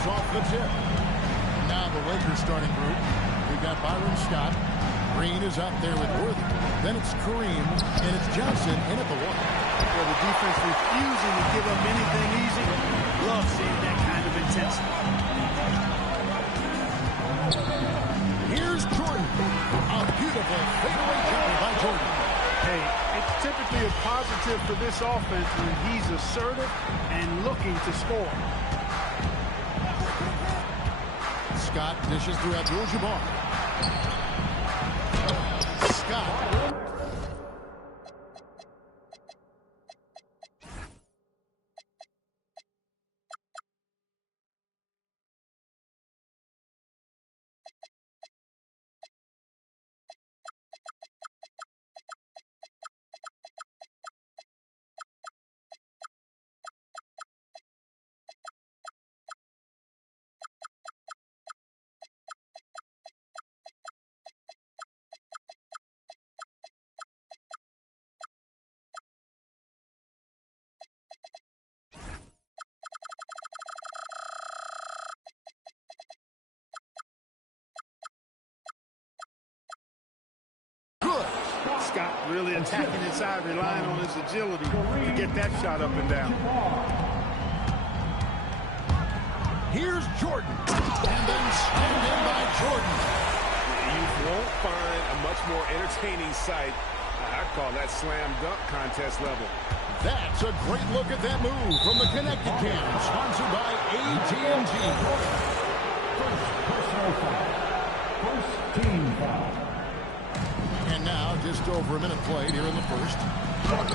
Bulls off the tip. Now the Lakers starting group. We've got Byron Scott. Green is up there with Worthy. Then it's Kareem, and it's Johnson in at the one. Well, the defense refusing to give up anything easy. Love seeing that kind of intensity. Here's Jordan. A beautiful fadeaway jumper by Jordan. Hey, it's typically a positive for this offense when he's assertive and looking to score. Scott dishes through Abdul-Jabbar. Scott. Scott really attacking inside, relying on his agility to get that shot up and down. Here's Jordan. And then slammed in by Jordan. You won't find a much more entertaining sight. I'd call that slam dunk contest level. That's a great look at that move from the Connected Cam, sponsored by AT&T. Personal foul. First team foul. And now, just over a minute played here in the first. Scott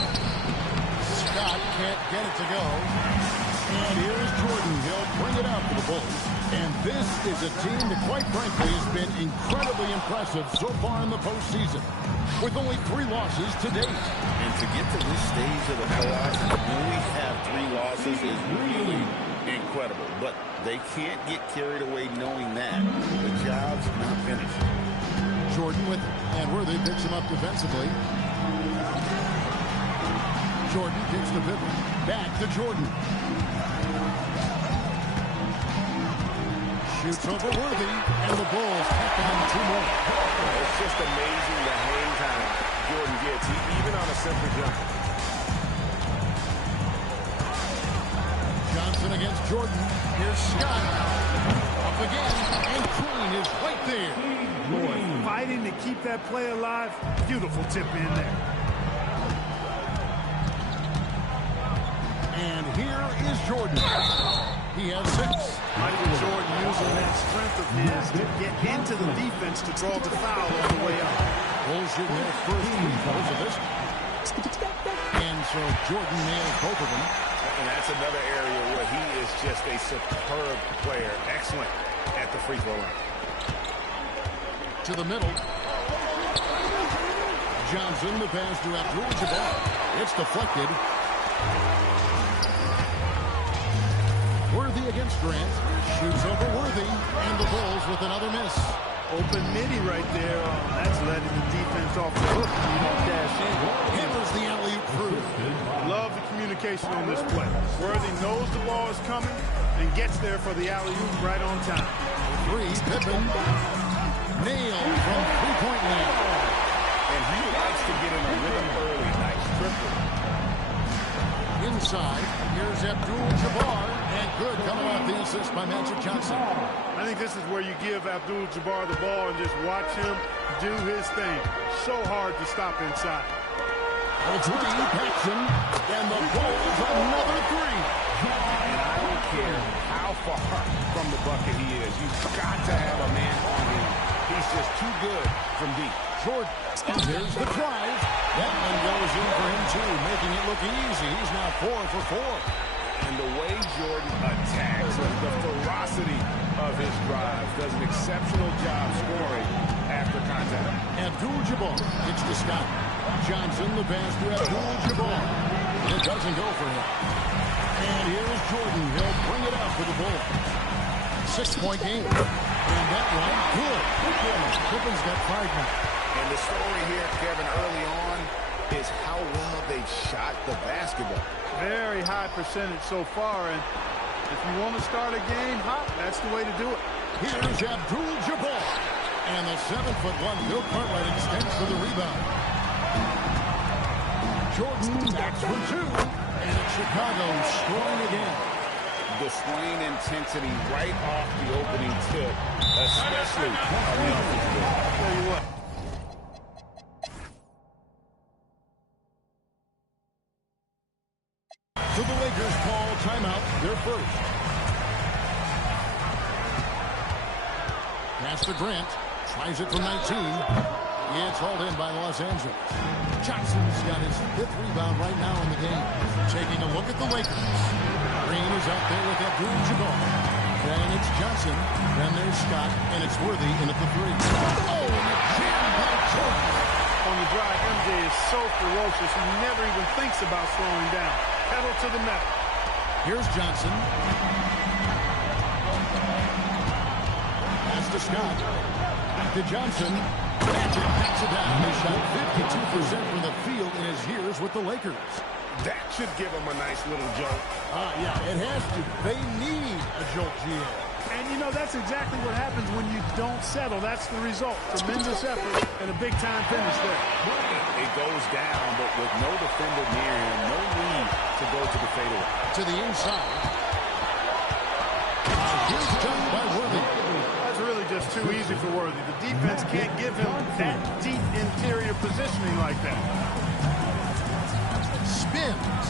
can't get it to go. And here's Jordan. He'll bring it out for the Bulls. And this is a team that, quite frankly, has been incredibly impressive so far in the postseason, with only 3 losses to date. And to get to this stage of the playoffs and only have 3 losses is really incredible. But they can't get carried away knowing that. The job's not finished. Jordan with and Worthy picks him up defensively. Jordan kicks to Pippen. Back to Jordan. Shoots over Worthy, and the Bulls tack on 2 more. It's just amazing the hang time Jordan gets, even on a simple jump. Johnson against Jordan. Here's Scott. Up again, and Green is right there. Boy, fighting to keep that play alive. Beautiful tip in there. And here is Jordan. He has 6. Michael Jordan using that strength of his to get into the defense to draw the foul on the way up. Bulls shooting their first free throws of this. And so Jordan nails both of them. And that's another area where he is just a superb player. Excellent at the free throw line. To the middle. Johnson, the pass to Abdul-Jabbar. It's deflected. Worthy against Grant. Shoots over Worthy. And the Bulls with another miss. Open midi right there. That's letting the defense off the hook. You don't dash in. Hammers the alley-oop through. Love the communication on this play. Worthy knows the ball is coming and gets there for the alley-oop right on time. 3, Pippen. Nailed from 3-point land. And he likes to get in a rhythm early. Nice triple. Inside, here's Abdul-Jabbar. And good coming off the assist by Magic Johnson. I think this is where you give Abdul-Jabbar the ball and just watch him do his thing. So hard to stop inside. 3, Paxson. And the Bulls another 3. And I don't care how far from the bucket he is. You've got to have a man on him. He's just too good from deep. Jordan. And here's the drive. That one goes in for him, too, making it look easy. He's now 4 for 4. And the way Jordan attacks, the ferocity of his drive, does an exceptional job scoring after contact. Abdul-Jabbar gets to Scott. Johnson, the pass to Abdul-Jabbar. It doesn't go for him. And here's Jordan. He'll bring it up for the Bulls. 6-point game. And that one, good. Pippen's got 5 now. And the story here, Kevin, early on, is how well they shot the basketball. Very high percentage so far, and If you want to start a game hot, that's the way to do it. Here's Abdul-Jabbar. And the 7'1" Bill Cartwright extends for the rebound. Jordan backs for two. And it's Chicago scoring again. Displaying intensity right off the opening tip, especially on the offensive end. I'll tell you what. So the Lakers call timeout, their first. Pass to Grant. Tries it from 19. It's hauled in by Los Angeles. Johnson's got his 5th rebound right now in the game. Taking a look at the Lakers. Green is out there with Abdul-Jabbar. Then it's Johnson. Then there's Scott. And it's Worthy in at the 3. Oh, and a jam by Jordan. On the drive, MJ is so ferocious, he never even thinks about slowing down. Pedal to the metal. Here's Johnson. Pass to Scott. Back to Johnson. Magic pats it down. He shot 52% from the field in his years with the Lakers. That should give him a nice little jolt. Yeah, it has to. They need a jolt, GM. And, you know, that's exactly what happens when you don't settle. That's the result. Tremendous effort and a big-time finish there. It goes down, but with no defender near him, no need to go to the fadeaway. To the inside. Here's done by Worthy. That's really just too easy for Worthy. The defense can't give him that deep interior positioning like that. Spins.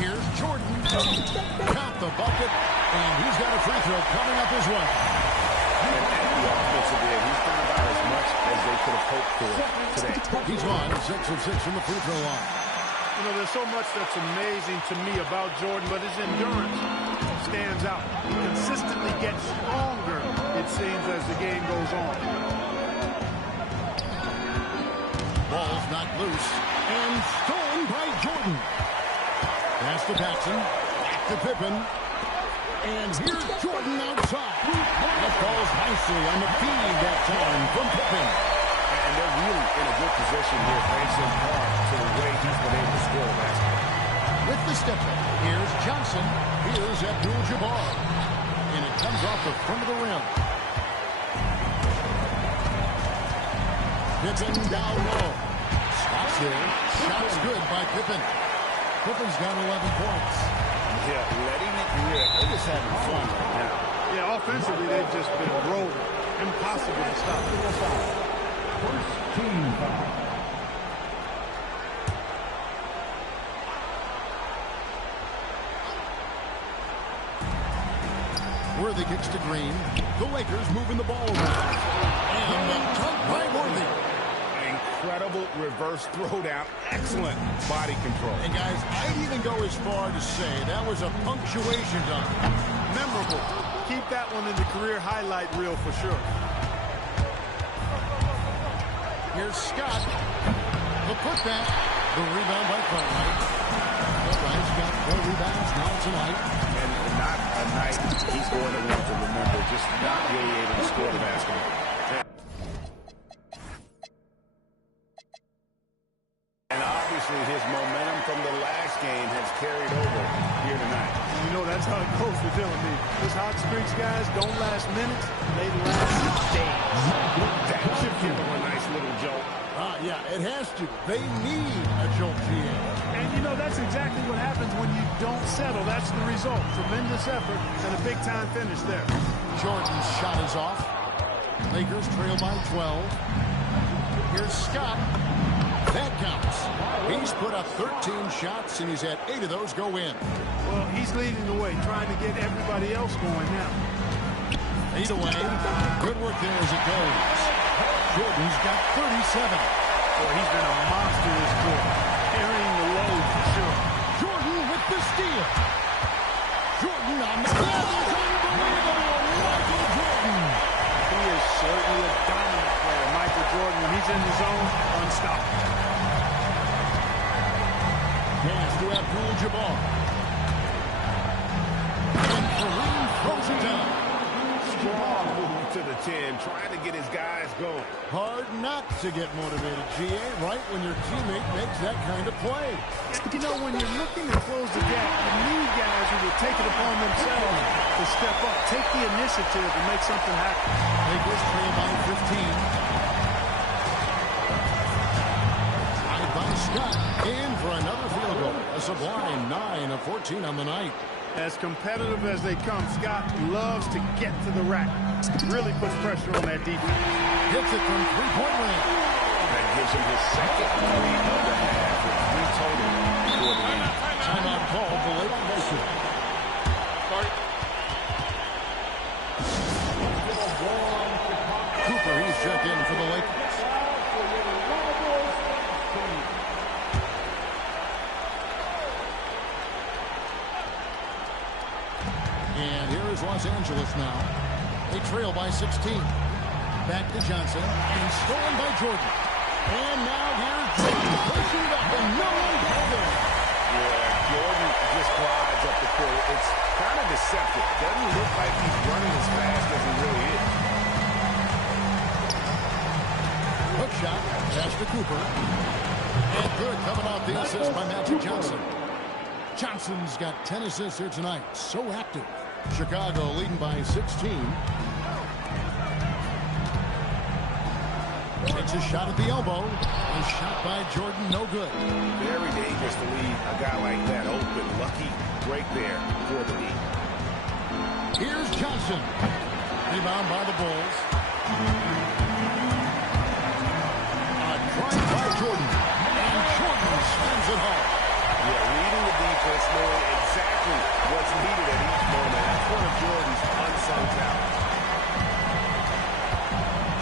Here's Jordan. Count the bucket. And he's got a free throw coming up as well. And at the offensive end, he's done about as much as they could have hoped for today. He's on 6 of 6 from the free throw line. You know, there's so much that's amazing to me about Jordan, but his endurance stands out. He consistently gets stronger, it seems, as the game goes on. Ball's knocked loose and stolen by Jordan. Pass to Paxson. Back to Pippen. And here's Jordan outside. That falls nicely on the feed that time from Pippen. And they're really in a good position here, thanks in part to the way he's been able to score basketball. With the step up, here's Johnson. Here's Abdul-Jabbar. And it comes off the front of the rim. Pippen down low. Stops there. Shot's good by Pippen. Pippen's got 11 points. Yeah, letting it rip. They're just having fun right now. Yeah, offensively, they've just been rolling. Impossible to stop. First team foul. Worthy kicks to Green. The Lakers moving the ball around. And the dunk by Worthy. Incredible reverse throwdown. Excellent body control. And guys, I'd even go as far to say that was a punctuation dunk. Memorable. Keep that one in the career highlight reel for sure. Here's Scott. The putback. The rebound by Cartwright. Cartwright's got 4 rebounds now tonight. And not a night he's going to want to remember. Just not really able to score the basketball. And obviously his momentum from the last game has carried over here tonight. You know, that's how it goes with him. I mean, those hot streaks, guys, don't last minutes. They last days. That should give him a nice little jolt. Yeah, it has to. They need a jolt, GM. And, you know, that's exactly what happens when you don't settle. That's the result. Tremendous effort and a big-time finish there. Jordan's shot is off. Lakers trail by 12. Here's Scott. That counts. He's put up 13 shots, and he's had 8 of those go in. Well, he's leading the way, trying to get everybody else going now. 8 away. Good work there as it goes. Jordan's got 37. Boy, he's been a monster this quarter, carrying the load for sure. Jordan with the steal. Jordan on the ball. Unbelievable. Michael Jordan. He is certainly a dominant player. Michael Jordan, when he's in the zone, unstoppable. Pass to Abdul-Jabbar. And Kareem throws it down. strong move to the 10, trying to get his guys going. Hard not to get motivated, GA, right when your teammate makes that kind of play. You know, when you're looking to close the gap, you need guys who will take it upon themselves to step up, take the initiative, and make something happen. Lakers trail by 15. By Scott in for another field goal. A sublime 9 of 14 on the night. As competitive as they come, Scott loves to get to the rack. Really puts pressure on that defense. Hits it from three-point range. That gives him his second lead of the half with 3 total for the game. Timeout called the Lake Nation. Cooper, he's checked in for the Lakers. And here is Los Angeles now. They trail by 16. Back to Johnson. And stolen by Jordan. And now here's Jordan. Pushing it up and no one back there. Yeah, Jordan just glides up the court. It's kind of deceptive. Doesn't look like he's running as fast as he really is. Hook shot. Pass to Cooper. And good coming off the assist by Magic Johnson. Johnson's got 10 assists here tonight. So active. Chicago leading by 16. Takes a shot at the elbow. A shot by Jordan, no good. Very dangerous to leave a guy like that open. Lucky break there for the lead. Here's Johnson. Rebound by the Bulls. A drive by Jordan. And Jordan slams it home. Yeah, leading the defense, knowing exactly what's needed at each moment. That's one of Jordan's unsung talents.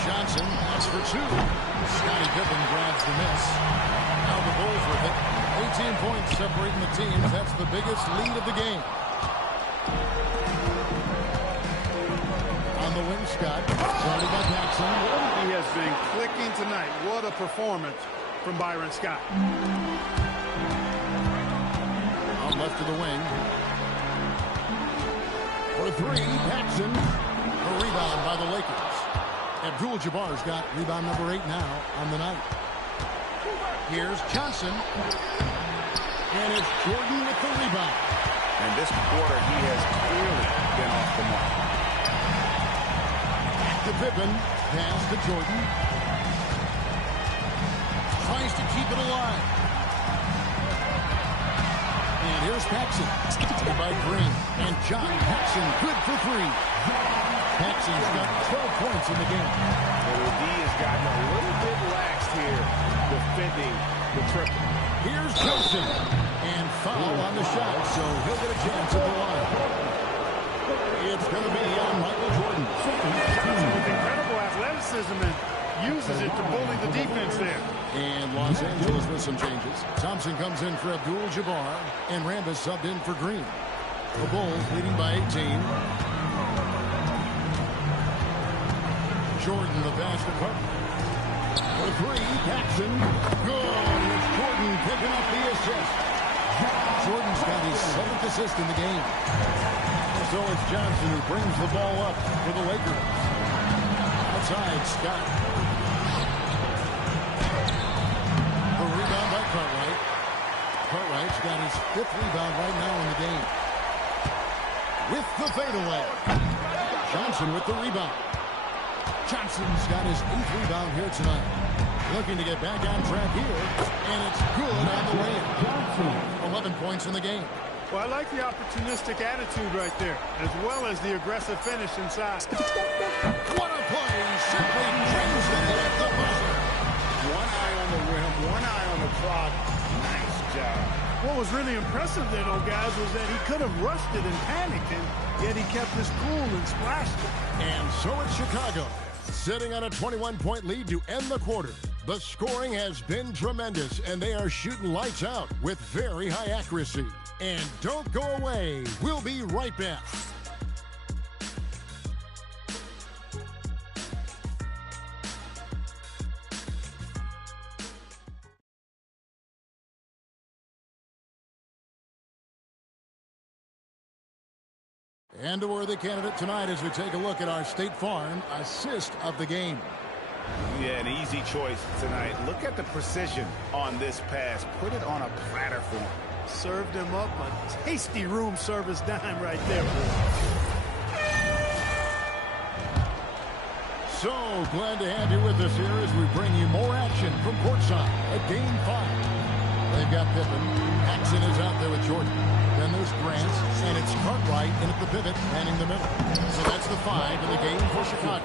Johnson has for 2. Scottie Pippen grabs the miss. Now the Bulls with it. 18 points separating the teams. That's the biggest lead of the game. On the wing, Scott. Started by Jackson. He has been clicking tonight. What a performance from Byron Scott. Out left to the wing. For 3, Jackson. A rebound by the Lakers. Abdul-Jabbar's got rebound number 8 now on the night. Here's Johnson. And it's Jordan with the rebound. And this quarter, he has clearly been off the mark. Back to Pippen. Pass to Jordan. Tries to keep it alive. And here's Paxson. By Green. And John Paxson good for 3. Paxson's got 12 points in the game. The D has gotten a little bit lax here defending the triple. Here's Johnson. And foul on the shot, so he'll get a chance at the line. It's going to be on Michael Jordan. Johnson with incredible athleticism and uses it to bully the defense there. And Los Angeles with some changes. Thompson comes in for Abdul-Jabbar, and Rambis subbed in for Green. The Bulls leading by 18. Jordan, the pass to Cook. For 3, Paxson. Good. It's Jordan picking up the assist. Jordan's got his 7th assist in the game. So it's Johnson who brings the ball up for the Lakers. Outside, Scott. The rebound by Cartwright. Cartwright's got his 5th rebound right now in the game. With the fadeaway. Johnson with the rebound. Johnson's got his 8th rebound here tonight. Looking to get back on track here. And it's good on the way. Johnson, 11 points in the game. Well, I like the opportunistic attitude right there, as well as the aggressive finish inside. What a play. Simply brings it in at the buzzer. One eye on the rim, one eye on the clock. Nice job. What was really impressive there, though, guys, was that he could have rushed it and panicked, and yet he kept his cool and splashed it. And so it's Chicago, sitting on a 21-point lead to end the quarter. The scoring has been tremendous, and they are shooting lights out with very high accuracy. And don't go away. We'll be right back. And a worthy candidate tonight as we take a look at our State Farm assist of the game. Yeah, an easy choice tonight. Look at the precision on this pass. Put it on a platter for him. Served him up a tasty room service dime right there. So glad to have you with us here as we bring you more action from courtside at Game 5. They've got Pippen. Paxson is out there with Jordan. Then there's Grant, and it's Cartwright in at the pivot, manning the middle. So that's the 5 in the game for Chicago.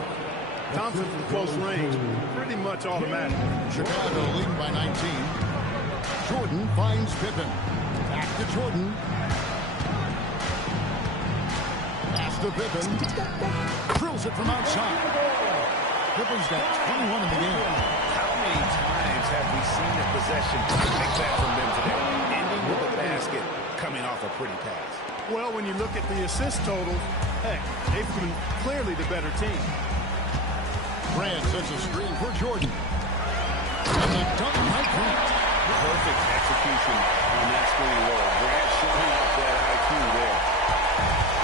Thompson from close range, pretty much automatic. Chicago leading by 19. Jordan finds Pippen. Back to Jordan. Pass to Pippen. Drills it from outside. Pippen's got 21 in the game. How many times have we seen a possession like that from them today? Ending with a basket, coming off a pretty pass. Well, when you look at the assist totals, heck, they've been clearly the better team. Grant sets a screen for Jordan. And the dunk by Grant. Perfect execution on that screen roll. Grant showing off that IQ there.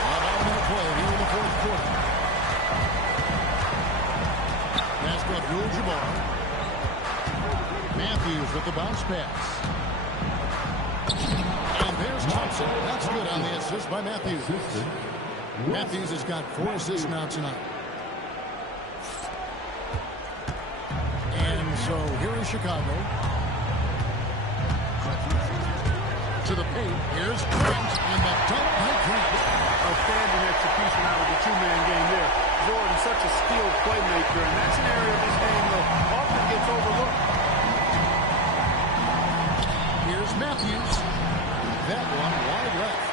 About a minute play here in the fourth quarter. Pass to Abdul-Jabbar. Matthews with the bounce pass. And there's Thompson. That's good on the assist by Matthews. Matthews has got 4 assists now tonight. And so here is Chicago. To the paint. Here's Grant and the dunk by Grant. Outstanding execution out of the two-man game there. Jordan, such a skilled playmaker, and that's an area of this game that often gets overlooked. Here's Matthews. That one wide left.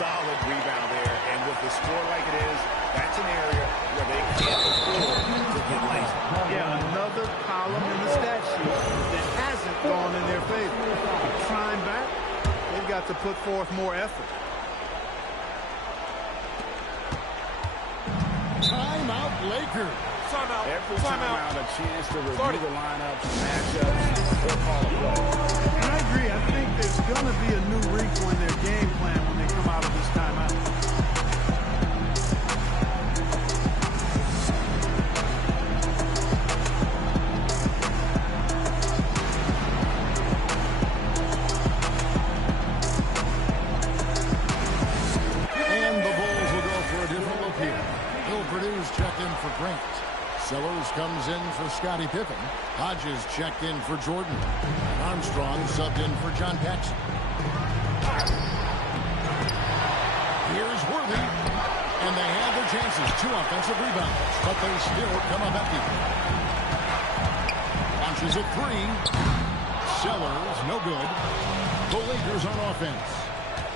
Solid rebound there, and with the score like it is, that's an area where they can't afford to get lazy. Yeah, another column in the stat sheet that hasn't gone in their favor. Trying back, they've got to put forth more effort. Timeout, Lakers. Every timeout, a chance to review the lineups, matchups, or call a play. And I agree. I think there's going to be a new wrinkle in their game plan when they come out of this timeout. And the Bulls will go for a different look here. Bill Purdue's checked in for Grant. Sellers comes in for Scottie Pippen. Hodges checked in for Jordan. Armstrong subbed in for John Paxson. Here's Worthy. And they have their chances. 2 offensive rebounds. But they still come up empty. Launches a 3. Sellers, no good. The Lakers on offense.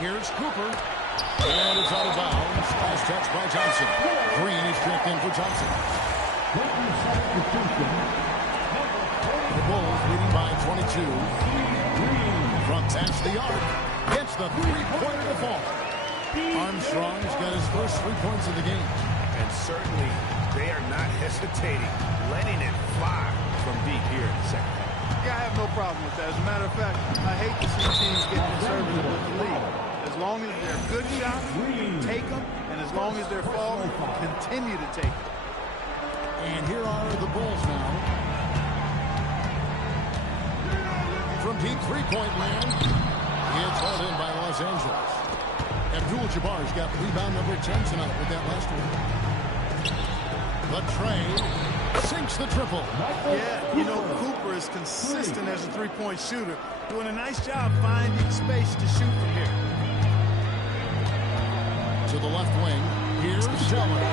Here's Cooper. And it's out of bounds. Last touch by Johnson. Green is checked in for Johnson. The Bulls leading by 22. From past the arc. Gets the three-pointer to fall. Armstrong's got his first 3 points of the game. And certainly, they are not hesitating, letting it fly from deep here in the second half. Yeah, I have no problem with that. As a matter of fact, I hate to see teams get conservative with the lead. As long as they're good shots, take them. And as long as they're falling, continue to take them. And here are the Bulls now. From deep three-point land, it's hauled in by Los Angeles. Abdul-Jabbar's got rebound number 10 tonight with that last one. The Trae sinks the triple. Yeah, you know, Cooper is consistent as a three-point shooter, doing a nice job finding space to shoot from here. To the left wing, here's Sellers.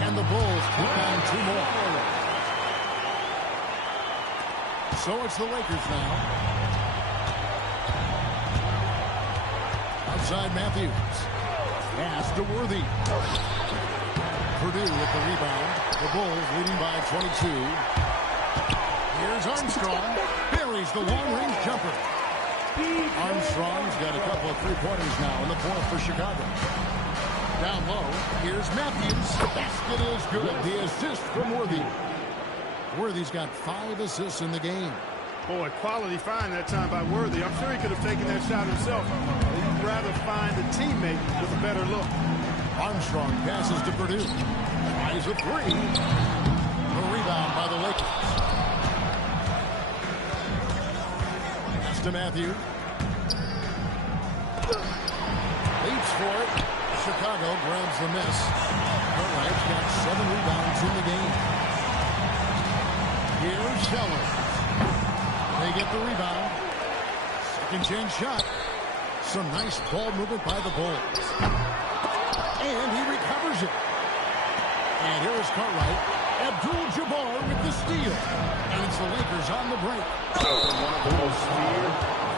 And the Bulls put down 2 more. So it's the Lakers now. Outside Matthews. Pass to Worthy. Purdue with the rebound. The Bulls leading by 22. Here's Armstrong. Buries the long-range jumper. Armstrong's got a couple of three-pointers now in the fourth for Chicago. Down low, here's Matthews. Basket is good. The assist from Worthy. Worthy's got 5 assists in the game. Boy, quality find that time by Worthy. I'm sure he could have taken that shot himself. But he'd rather find a teammate with a better look. Armstrong passes to Purdue. Tries a three. A rebound by the Lakers. Pass to Matthew. Leaps for it. Chicago grabs the miss. Cartwright's got 7 rebounds in the game. Here's Scheller. They get the rebound. Second chance shot. Some nice ball movement by the Bulls. And he recovers it. And here is Cartwright. Abdul-Jabbar with the steal. And it's the Lakers on the break. One of the most feared,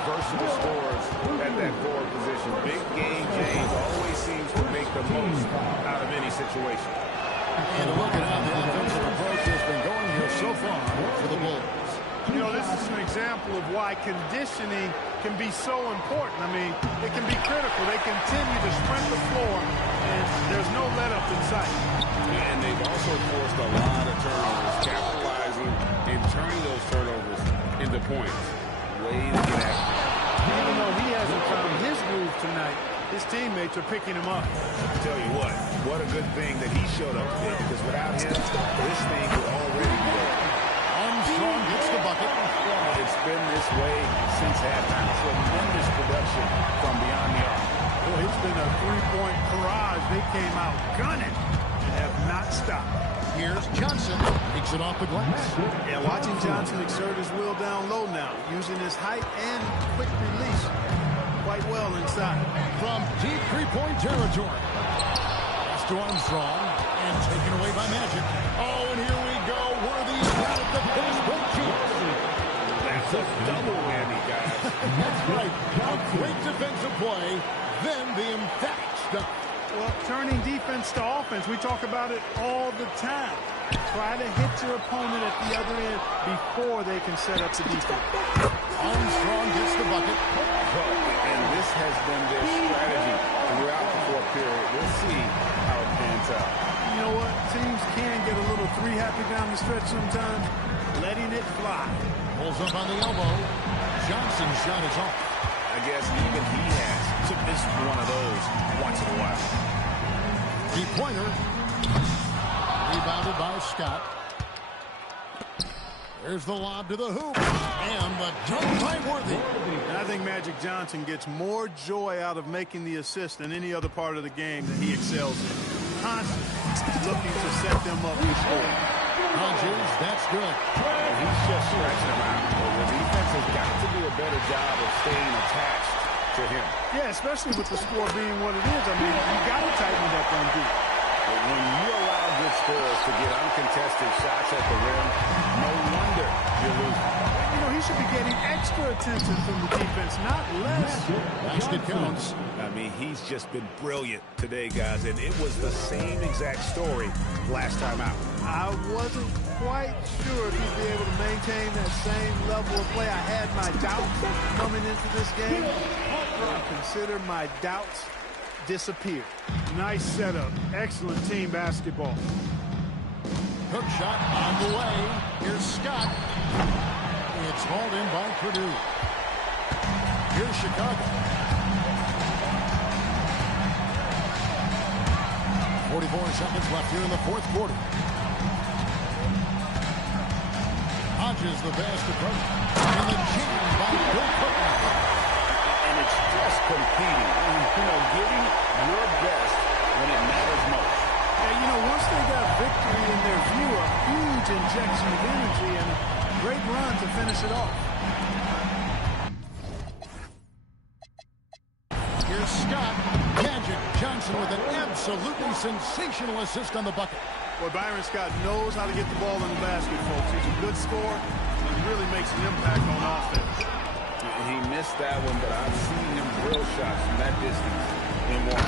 versatile scorers at that forward position. Big game James always seems to make the most out of any situation. And a look at how the offensive approach has been going here so far for the Bulls. You know, this is an example of why conditioning can be so important. I mean, it can be critical. They continue to sprint the floor, and there's no let-up in sight. And they've also forced a lot of turnovers, capitalizing and turning those turnovers into points. Way to get after it. Even though he hasn't found his groove tonight, his teammates are picking him up. I tell you what a good thing that he showed up today, because without him, this thing would already be over. Armstrong gets the bucket. It's been this way since halftime. Tremendous production from beyond the arc. Well, it's been a three-point barrage. They came out gunning and have not stopped. Here's Johnson. Takes it off the glass. Yeah, watching Johnson exert his will down low now, using his height and quick release quite well inside. From deep three-point territory. Pass to Armstrong. And taken away by Magic. Oh, and here we go. Worthy's down at the finish with Keith. That's a double whammy, guys. That's right. A great defensive play. Then the emphatic stuff. Well, turning defense to offense, we talk about it all the time. Try to hit your opponent at the other end before they can set up the defense. Armstrong gets the bucket. And this has been their strategy throughout the fourth period. We'll see how it pans out. You know what? Teams can get a little three-happy down the stretch sometimes. Letting it fly. Pulls up on the elbow. Johnson's shot is off. I guess even he has to miss one of those once in a while. Deep pointer. Rebounded by Scott. There's the lob to the hoop. And the dunk by Worthy. And I think Magic Johnson gets more joy out of making the assist than any other part of the game that he excels in. Constantly looking to set them up to score. Hodges, that's good. He's just stretching them out. The defense has got to do a better job of staying attached to him. Yeah, especially with the score being what it is. I mean, you got to tighten it up on deep. But when you allow good scorers to get uncontested shots at the rim, no wonder you're losing. You know, he should be getting extra attention from the defense, not less. Basket counts. I mean, he's just been brilliant today, guys, and it was the same exact story last time out. I wasn't quite sure if he'd be able to maintain that same level of play. I had my doubts coming into this game, and consider my doubts disappeared. Nice setup. Excellent team basketball. Hook shot on the way. Here's Scott. It's hauled in by Purdue. Here's Chicago. 44 seconds left here in the fourth quarter. Hodges the fast approach. And the jam by Bill Cookman. And it's just competing. You know, giving your best when it matters most. Yeah, you know, once they got victory in their view, a huge injection of energy and a great run to finish it off. Here's Scott. Magic Johnson with an absolutely sensational assist on the bucket. Boy, Byron Scott knows how to get the ball in the basket, folks. He's a good scorer and really makes an impact on offense. He missed that one, but I've seen him drill shots from that distance in one.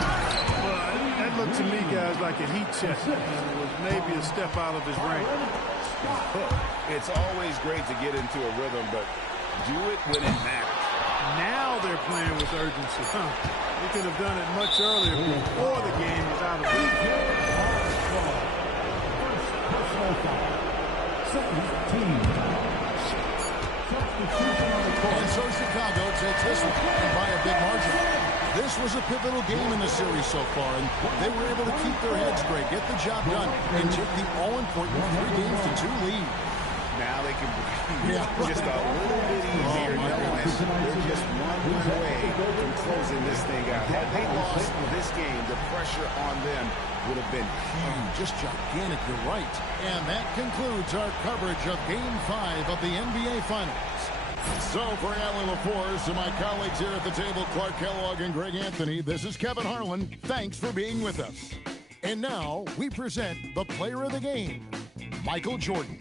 Well, that looked to me, guys, like a heat check. It was maybe a step out of his range. It's always great to get into a rhythm, but do it when it matters. Now they're playing with urgency. They could have done it much earlier before the game was out of reach. And so Chicago takes this one by a big margin. This This was a pivotal game in the series so far, and they were able to keep their heads straight, get the job done, and take the all-important 3-2 lead. Now they can breathe just a little bit easier, knowing they're just one win away from closing this thing out. Had they lost this game, the pressure on them would have been huge. Just gigantic, you're right. And that concludes our coverage of Game 5 of the NBA Finals. So for Allen LaForce and my colleagues here at the table, Clark Kellogg and Greg Anthony, this is Kevin Harlan. Thanks for being with us. And now we present the player of the game, Michael Jordan.